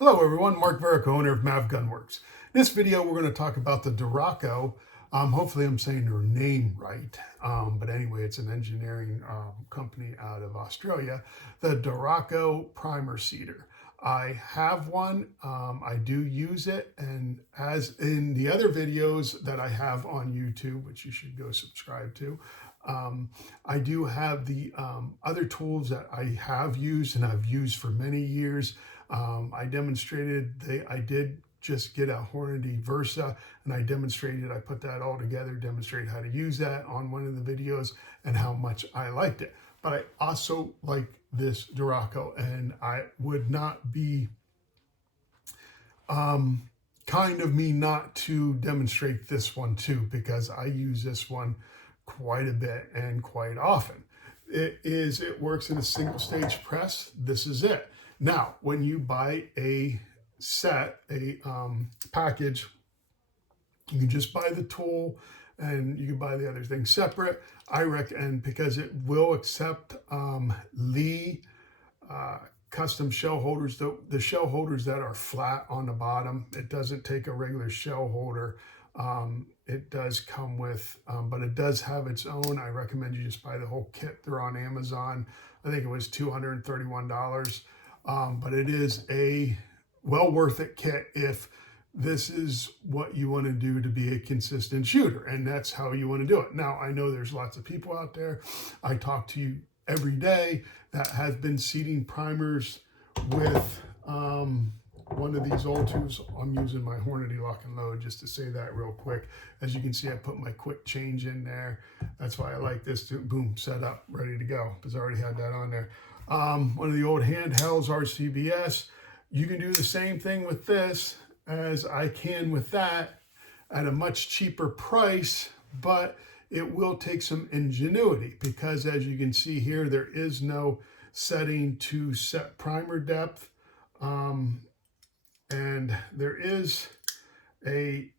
Hello everyone, Mark Derraco, owner of MAV Gunworks. In this video, we're going to talk about the Derraco. Hopefully I'm saying their name right. But anyway, it's an engineering company out of Australia. The Derraco primer seeder. I have one, I do use it, and as in the other videos that I have on YouTube, which you should go subscribe to, I do have the other tools that I have used and I've used for many years. I did just get a Hornady Versa, and I put that all together, demonstrated how to use that on one of the videos and how much I liked it. But I also like this Derraco, and I would not be kind of me not to demonstrate this one too, because I use this one quite a bit and quite often. It works in a single stage press. This is it. Now, when you buy a package, you can just buy the tool and you can buy the other things separate. I recommend, because it will accept Lee custom shell holders, the shell holders that are flat on the bottom. It doesn't take a regular shell holder. It does come with, but it does have its own. I recommend you just buy the whole kit. They're on Amazon. I think it was $231. But it is a well worth it kit if this is what you want to do to be a consistent shooter, and that's how you want to do it. Now, I know there's lots of people out there, I talk to you every day, that have been seeding primers with one of these old tubes. I'm using my Hornady lock and load, just to say that real quick. As you can see, I put my quick change in there. That's why I like this to, boom, set up, ready to go, because I already had that on there. One of the old handhelds, RCBS. You can do the same thing with this as I can with that at a much cheaper price, but it will take some ingenuity, because as you can see here, there is no setting to set primer depth. And there is a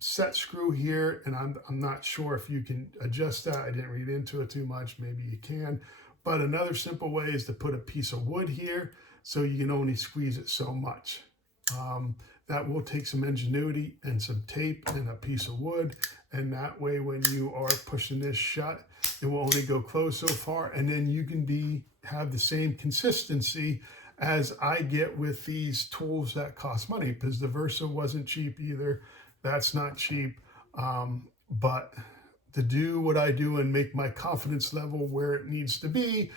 set screw here, and I'm not sure if you can adjust that. I didn't read into it too much. Maybe you can. But another simple way is to put a piece of wood here, so you can only squeeze it so much. That will take some ingenuity and some tape and a piece of wood, and that way when you are pushing this shut, it will only go closed so far, and then you can have the same consistency as I get with these tools that cost money, because the Versa wasn't cheap either. That's not cheap. But to do what I do and make my confidence level where it needs to be,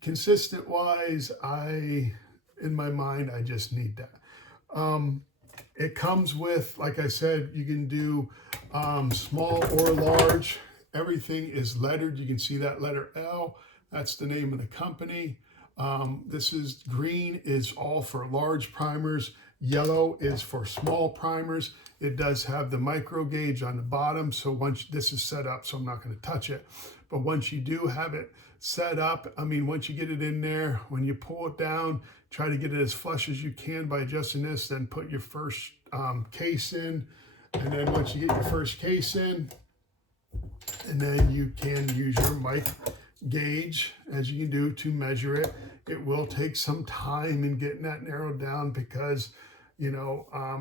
consistent wise, in my mind, I just need that. It comes with, like I said, you can do small or large. Everything is lettered. You can see that letter L. That's the name of the company. This is green is all for large primers. Yellow is for small primers. It does have the micro gauge on the bottom. So once this is set up, so I'm not going to touch it. But once you do have it set up, once you get it in there, when you pull it down, try to get it as flush as you can by adjusting this, then put your first case in. And then once you get your first case in, and then you can use your mic gauge, as you can do, to measure it. It will take some time in getting that narrowed down, because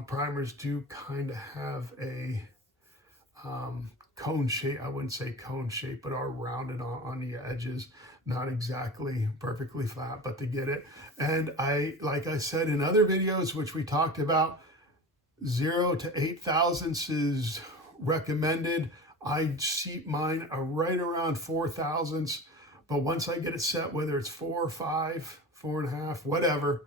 primers do kind of have a cone shape. I wouldn't say cone shape, but are rounded on the edges, not exactly perfectly flat, but to get it. And like I said in other videos, which we talked about, 0 to 8 thousandths is recommended. I seat mine right around 4 thousandths, but once I get it set, whether it's 4 or 5, 4.5, whatever,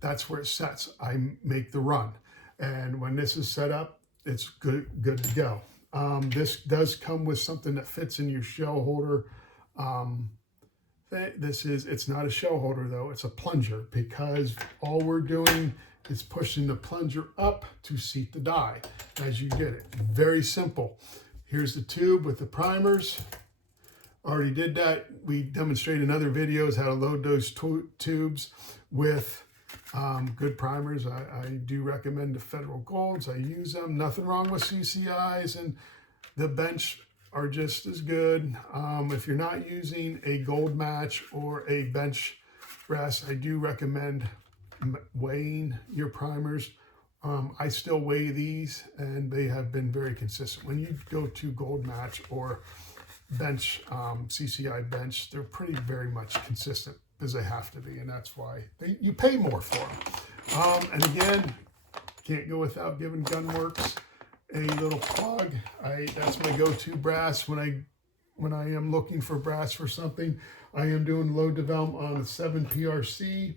that's where it sets. I make the run, and when this is set up, it's good to go. This does come with something that fits in your shell holder. It's not a shell holder though, it's a plunger, because all we're doing is pushing the plunger up to seat the die as you get it. Very simple. Here's the tube with the primers. Already did that. We demonstrated in other videos how to load those tubes with good primers. I do recommend the Federal Golds. I use them. Nothing wrong with CCIs, and the bench are just as good. If you're not using a gold match or a bench brass, I do recommend weighing your primers. I still weigh these, and they have been very consistent. When you go to Gold Match or Bench, CCI Bench, they're very much consistent because they have to be, and that's why you pay more for them. And again, can't go without giving Gunworks a little plug. That's my go-to brass when I am looking for brass for something. I am doing load development on the 7 PRC.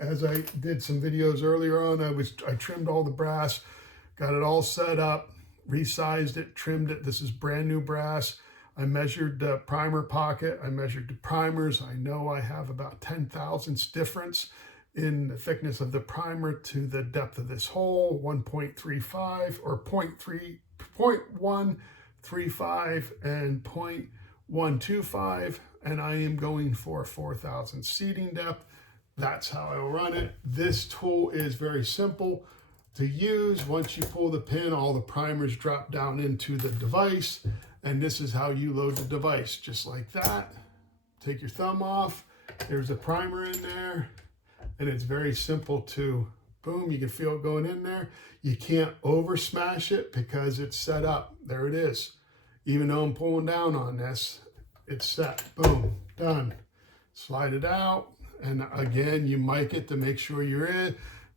As I did some videos earlier on, I trimmed all the brass, got it all set up, resized it, trimmed it. This is brand new brass. I measured the primer pocket. I measured the primers. I know I have about 10 thousandths difference in the thickness of the primer to the depth of this hole, 1.35 or 0.135 and 0.125, and I am going for 4,000 seating depth. That's how I will run it. This tool is very simple to use. Once you pull the pin, all the primers drop down into the device, and this is how you load the device, just like that. Take your thumb off. There's a primer in there, and it's very simple to, boom, you can feel it going in there. You can't over smash it because it's set up. There it is. Even though I'm pulling down on this, it's set. Boom, done. Slide it out. And again, you mic it to make sure you're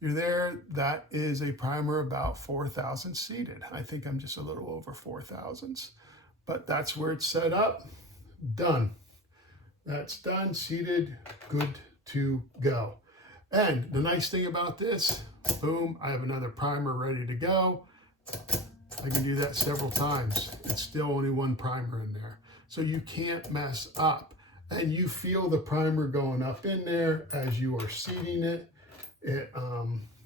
there. That is a primer about 4,000 seated. I think I'm just a little over 4,000s, but that's where it's set up. Done. That's done, seated, good to go. And the nice thing about this, boom, I have another primer ready to go. I can do that several times. It's still only one primer in there. So you can't mess up. And you feel the primer going up in there as you are seating it.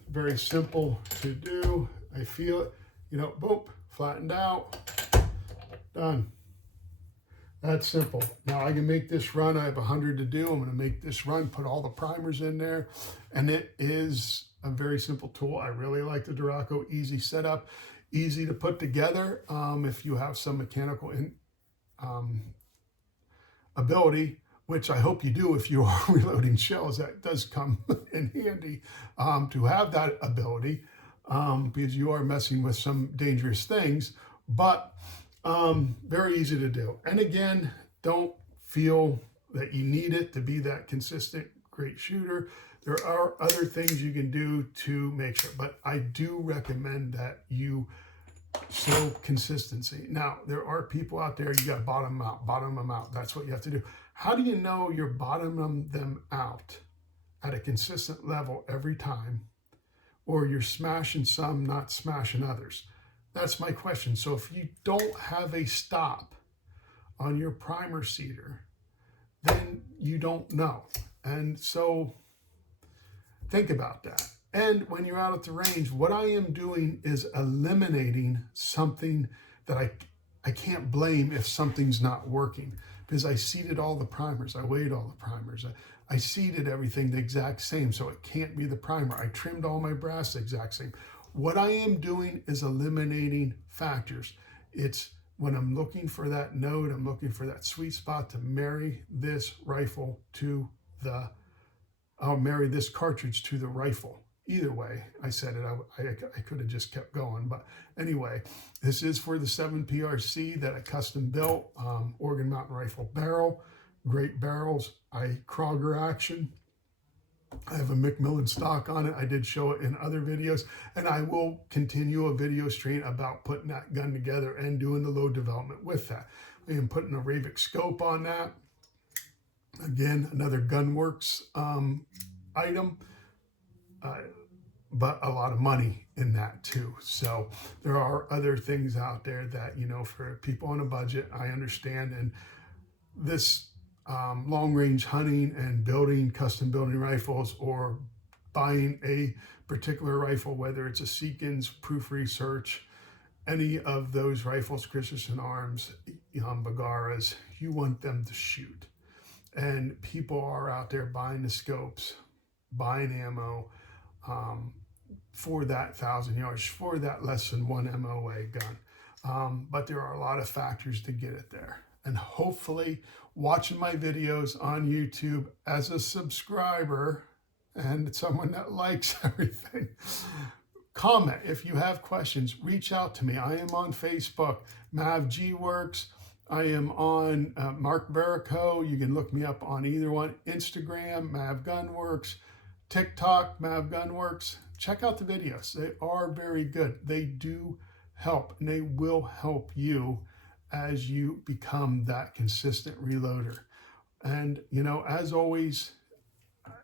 Very simple to do. I feel it, boom, flattened out, done. That's simple. Now I can make this run. I have 100 to do. I'm going to make this run, put all the primers in there, and it is a very simple tool. I really like the Derraco. Easy setup, easy to put together. If you have some mechanical ability, which I hope you do if you are reloading shells, that does come in handy to have that ability because you are messing with some dangerous things, but very easy to do. And again, don't feel that you need it to be that consistent, great shooter. There are other things you can do to make sure, but I do recommend that you show consistency. Now, there are people out there, you got to bottom them out. That's what you have to do. How do you know you're bottoming them out at a consistent level every time, or you're smashing some, not smashing others? That's my question. So if you don't have a stop on your primer seater, then you don't know. And so think about that. And when you're out at the range, what I am doing is eliminating something that I can't blame if something's not working, because I seated all the primers. I weighed all the primers. I seated everything the exact same, so it can't be the primer. I trimmed all my brass the exact same. What I am doing is eliminating factors. It's when I'm looking for that node, I'm looking for that sweet spot to marry this rifle to I'll marry this cartridge to the rifle. Either way, I said it, I could have just kept going. But anyway, this is for the 7 PRC that I custom built, Organ Mountain Rifle barrel. Great barrels. Kroger action. I have a Macmillan stock on it. I did show it in other videos, and I will continue a video stream about putting that gun together and doing the load development with that. I am putting a Ravik scope on that. Again, another Gunworks item, but a lot of money in that too. So there are other things out there that, for people on a budget, I understand. And this long-range hunting and custom building rifles, or buying a particular rifle, whether it's a Seekins, Proof Research, any of those rifles, Christensen Arms, Bagaras, you want them to shoot. And people are out there buying the scopes, buying ammo for that 1,000 yards, for that less than 1 MOA gun. But there are a lot of factors to get it there. And hopefully watching my videos on YouTube as a subscriber, and someone that likes everything. Comment if you have questions. Reach out to me. I am on Facebook, MAV Works. I am on Mark Derraco. You can look me up on either one. Instagram, MAV Gunworks. TikTok, MAV Gunworks. Check out the videos. They are very good. They do help, and they will help you as you become that consistent reloader. And, as always,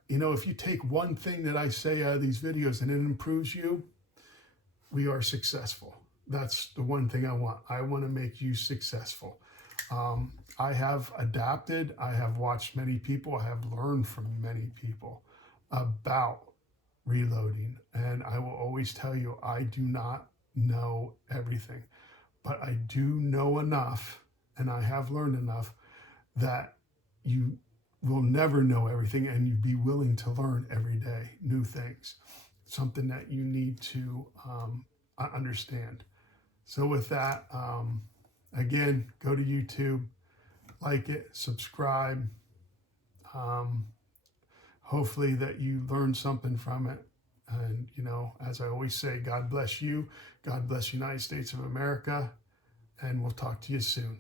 if you take one thing that I say out of these videos and it improves you, we are successful. That's the one thing I want. I want to make you successful. I have adapted. I have watched many people. I have learned from many people about reloading. And I will always tell you, I do not know everything, but I do know enough, and I have learned enough that you will never know everything, and you be willing to learn every day new things, something that you need to understand. So with that, again, go to YouTube, like it, subscribe. Hopefully that you learned something from it. And, as I always say, God bless you. God bless the United States of America. And we'll talk to you soon.